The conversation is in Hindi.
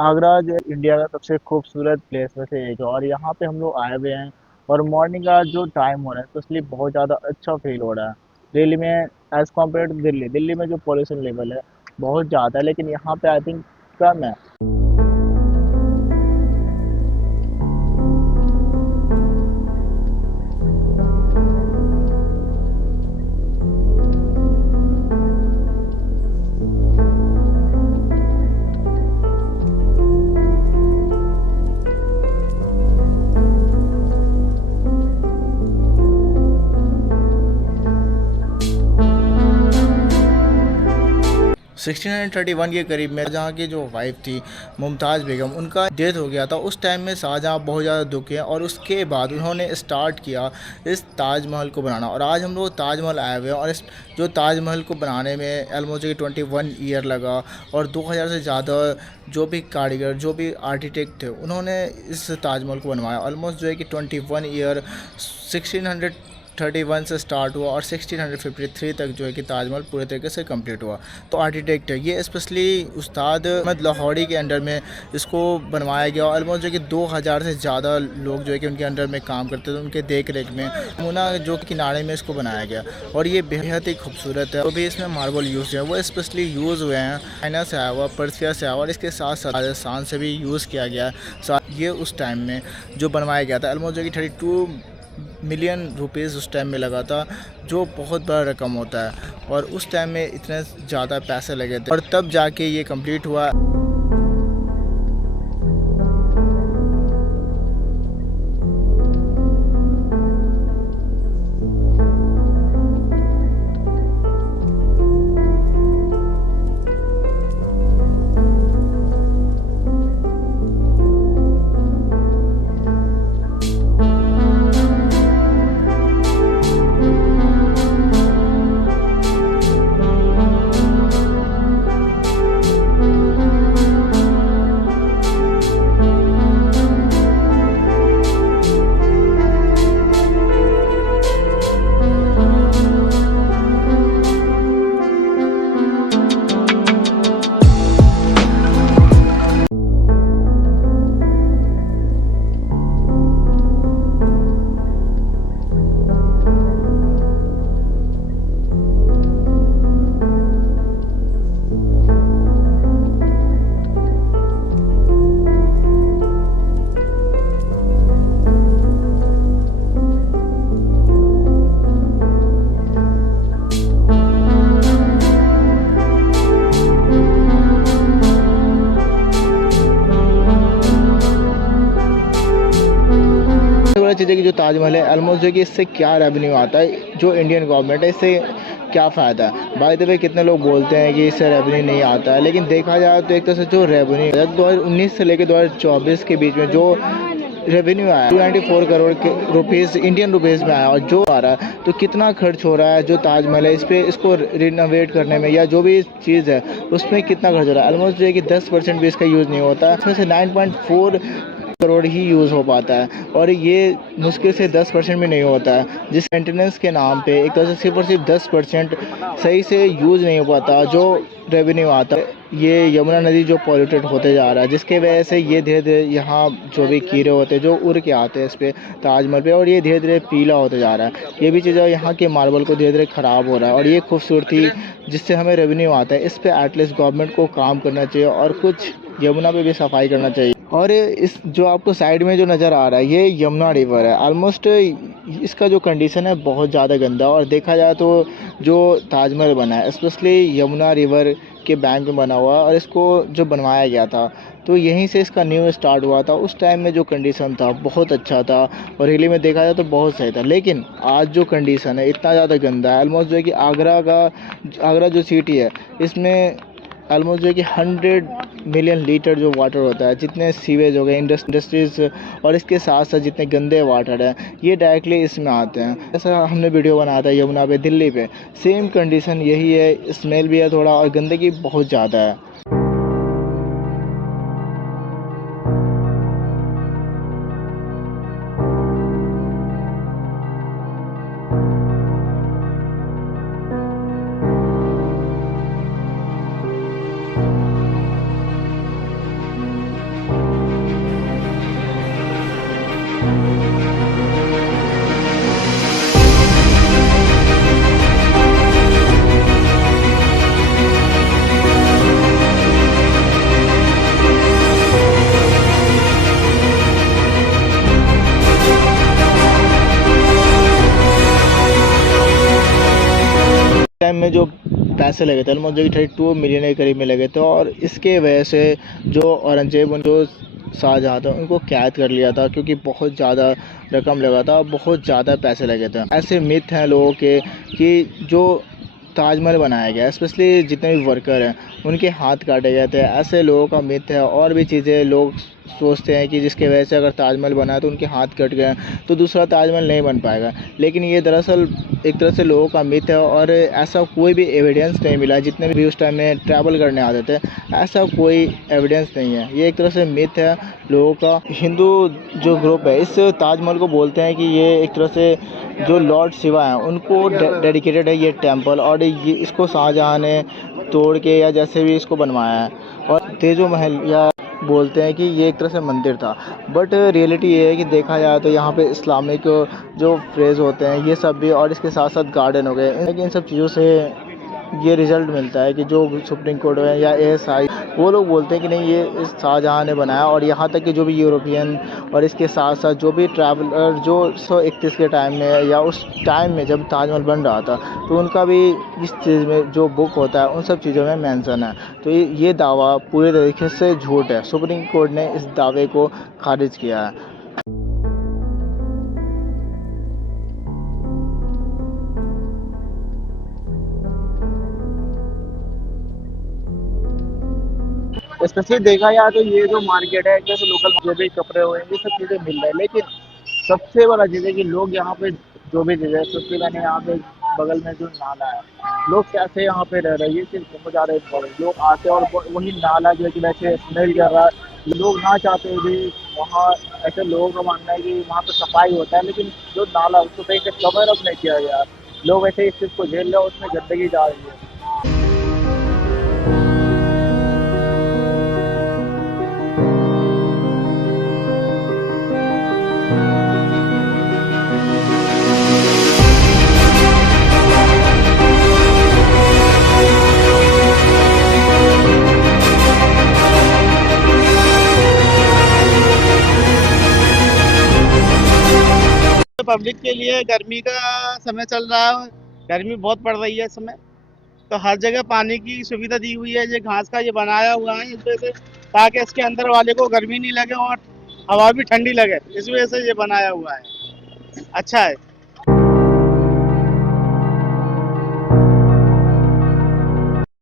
आगरा जो है इंडिया का सबसे खूबसूरत प्लेस में से एक है और यहाँ पे हम लोग आए हुए हैं। और मॉर्निंग का जो टाइम हो रहा है तो इसलिए बहुत ज़्यादा अच्छा फील हो रहा है। दिल्ली में एज़ कम्पेयर टू दिल्ली में जो पॉल्यूशन लेवल है बहुत ज़्यादा है, लेकिन यहाँ पे आई थिंक कम है। 1631 के करीब में जहाँ की जो वाइफ थी मुमताज़ बेगम, उनका डेथ हो गया था। उस टाइम में शाहजहाँ बहुत ज़्यादा दुखी है और उसके बाद उन्होंने स्टार्ट किया इस ताजमहल को बनाना। और आज हम लोग ताजमहल आए हुए हैं और इस जो ताजमहल को बनाने में ऑलमोस्ट 21 ईयर लगा। और 2000 से ज़्यादा जो भी कारीगर, जो भी आर्किटेक्ट थे, उन्होंने इस ताजमहल को बनवाया। ऑलमोस्ट जो है कि 21 ईयर 1631 से स्टार्ट हुआ और 1653 तक जो है कि ताजमहल पूरे तरीके से कंप्लीट हुआ। तो आर्किटेक्ट है ये स्पेशली उस्ताद अहमद लाहौरी के अंडर में इसको बनवाया गया। ऑलमोस्ट जो है कि 2000 से ज़्यादा लोग जो है कि उनके अंडर में काम करते थे, उनके देख रेख में नमूना जो कि किनारे में इसको बनाया गया। और ये बेहद ही खूबसूरत है। तो भी इसमें मार्बल यूज़ है, वो स्पेशली यूज़ हुए हैं, चाइना से आया हुआ, पर्सिया से आया हुआ, और इसके साथ साथ राजस्थान से भी यूज़ किया गया है। ये उस टाइम में जो बनवाया गया था ऑलमोस्ट जो कि 32 मिलियन रुपीज़ उस टाइम में लगा था, जो बहुत बड़ा रकम होता है। और उस टाइम में इतने ज़्यादा पैसे लगे थे और तब जाके ये कंप्लीट हुआ। बड़ा चीज़ है कि जो ताजमहल है ऑलमोस्ट जो कि इससे क्या रेवेन्यू आता है, जो इंडियन गवर्नमेंट है इससे क्या फ़ायदा है। बाय द वे कितने लोग बोलते हैं कि इससे रेवेन्यू नहीं आता है, लेकिन देखा जाए तो एक तरह से जो रेवेन्यू 2019 से लेकर 2024 के बीच में जो रेवेन्यू आया 294 करोड़ के रुपीज़ इंडियन रुपीज़ में आया। और जो आ रहा है तो कितना खर्च हो रहा है जो ताजमहल है इस पर, इसको रिनोवेट करने में या जो भी चीज़ है उसमें कितना खर्च हो रहा है। ऑलमोस्ट जो है कि 10% भी इसका यूज़ नहीं होता है। इसमें से 9.4 करोड़ ही यूज़ हो पाता है और ये मुश्किल से 10% भी नहीं होता है, जिस मेंटेनेंस के नाम पे एक तरह से सिर्फ और सिर्फ 10% सही से यूज़ नहीं हो पाता जो रेवेन्यू आता है। ये यमुना नदी जो पॉल्यूटेड होते जा रहा है, जिसके वजह से ये धीरे धीरे यहाँ जो भी कीड़े होते हैं जो उड़ के आते हैं इस पर ताजमहल पे, और ये धीरे धीरे पीला होते जा रहा है। ये भी चीज़ यहाँ के मार्बल को धीरे धीरे ख़राब हो रहा है और ये खूबसूरती जिससे हमें रेवेन्यू आता है, इस पर एटलीस्ट गवर्नमेंट को काम करना चाहिए और कुछ यमुना पे भी सफाई करना चाहिए। और इस जो आपको साइड में जो नज़र आ रहा है ये यमुना रिवर है। ऑलमोस्ट इसका जो कंडीशन है बहुत ज़्यादा गंदा, और देखा जाए तो जो ताजमहल बना है स्पेशली यमुना रिवर के बैंक में बना हुआ, और इसको जो बनवाया गया था तो यहीं से इसका न्यू स्टार्ट हुआ था। उस टाइम में जो कंडीशन था बहुत अच्छा था और रियली में देखा जाए तो बहुत सही था, लेकिन आज जो कंडीशन है इतना ज़्यादा गंदा है। ऑलमोस्ट जो है कि आगरा जो सिटी है इसमें ऑलमोस्ट जो है कि 100 मिलियन लीटर जो वाटर होता है, जितने सीवेज हो गए इंडस्ट्रीज़ और इसके साथ साथ जितने गंदे वाटर हैं ये डायरेक्टली इसमें आते हैं। ऐसा हमने वीडियो बनाया था यमुना पे, दिल्ली पे, सेम कंडीशन यही है। स्मेल भी है थोड़ा और गंदगी बहुत ज़्यादा है। टाइम में जो पैसे लगे थे ऑलमोस्ट जो कि 32 मिलियन के करीब में लगे थे, और इसके वजह से जो औरंगजेब जो शाहजहाँ था उनको कैद कर लिया था, क्योंकि बहुत ज़्यादा रकम लगा था, बहुत ज़्यादा पैसे लगे थे। ऐसे मिथ हैं लोगों के कि जो ताजमहल बनाया गया, स्पेशली जितने भी वर्कर हैं उनके हाथ काटे गए थे, ऐसे लोगों का मिथ है। और भी चीज़ें लोग सोचते हैं कि जिसके वजह से अगर ताजमहल बना तो उनके हाथ कट गए तो दूसरा ताजमहल नहीं बन पाएगा, लेकिन ये दरअसल एक तरह से लोगों का मिथ है। और ऐसा कोई भी एविडेंस नहीं मिला, जितने भी उस टाइम में ट्रैवल करने आते थे ऐसा कोई एविडेंस नहीं है, ये एक तरह से मिथ है लोगों का। हिंदू जो ग्रुप है इस ताजमहल को बोलते हैं कि ये एक तरह से जो लॉर्ड शिवा हैं उनको डेडिकेटेड है ये टेम्पल, और ये इसको शाहजहाँ ने तोड़ के या जैसे भी इसको बनवाया है। और तेजो महल या बोलते हैं कि ये एक तरह से मंदिर था, बट रियलिटी ये है कि देखा जाए तो यहाँ पे इस्लामिक जो फ्रेज होते हैं ये सब भी, और इसके साथ साथ गार्डन हो गए, इन सब चीज़ों से ये रिज़ल्ट मिलता है कि जो सुप्रीम कोर्ट है या एएसआई वो लोग बोलते हैं कि नहीं ये इस शाहजहाँ ने बनाया। और यहाँ तक कि जो भी यूरोपियन और इसके साथ साथ जो भी ट्रैवलर जो 131 के टाइम में या उस टाइम में जब ताजमहल बन रहा था तो उनका भी इस चीज़ में जो बुक होता है उन सब चीज़ों में मेंशन है। तो ये दावा पूरे तरीके से झूठ है, सुप्रीम कोर्ट ने इस दावे को खारिज किया है। स्पेशली देखा जाए तो ये जो मार्केट है जैसे लोकल जो भी कपड़े हुए ये सब चीज़ें मिल रही है, लेकिन सबसे बड़ा चीज़ है कि लोग यहाँ पे जो भी चीज़ है, सबसे मैंने यहाँ पे बगल में जो नाला है, लोग कैसे यहाँ पे रह रहे हैं ये चीज़ बहुत ज़्यादा इम्पोर्टेंट। लोग आते हैं और वही नाला जो है कि वैसे स्मेल कर रहा है, लोग ना चाहते हुए भी वहाँ, ऐसे लोगों का मानना है कि वहाँ पे सफाई होता है लेकिन जो नाला उसको सही से कवर अप नहीं किया गया। लोग ऐसे इस चीज़ को झेल रहे हैं, उसमें गंदगी जा रही है। पब्लिक के लिए गर्मी का समय चल रहा है, गर्मी बहुत पड़ रही है इस समय, तो हर जगह पानी की सुविधा दी हुई है। ये घास का ये बनाया हुआ है इस वजह से, ताकि इसके अंदर वाले को गर्मी नहीं लगे और हवा भी ठंडी लगे, इस वजह से ये बनाया हुआ है। अच्छा है।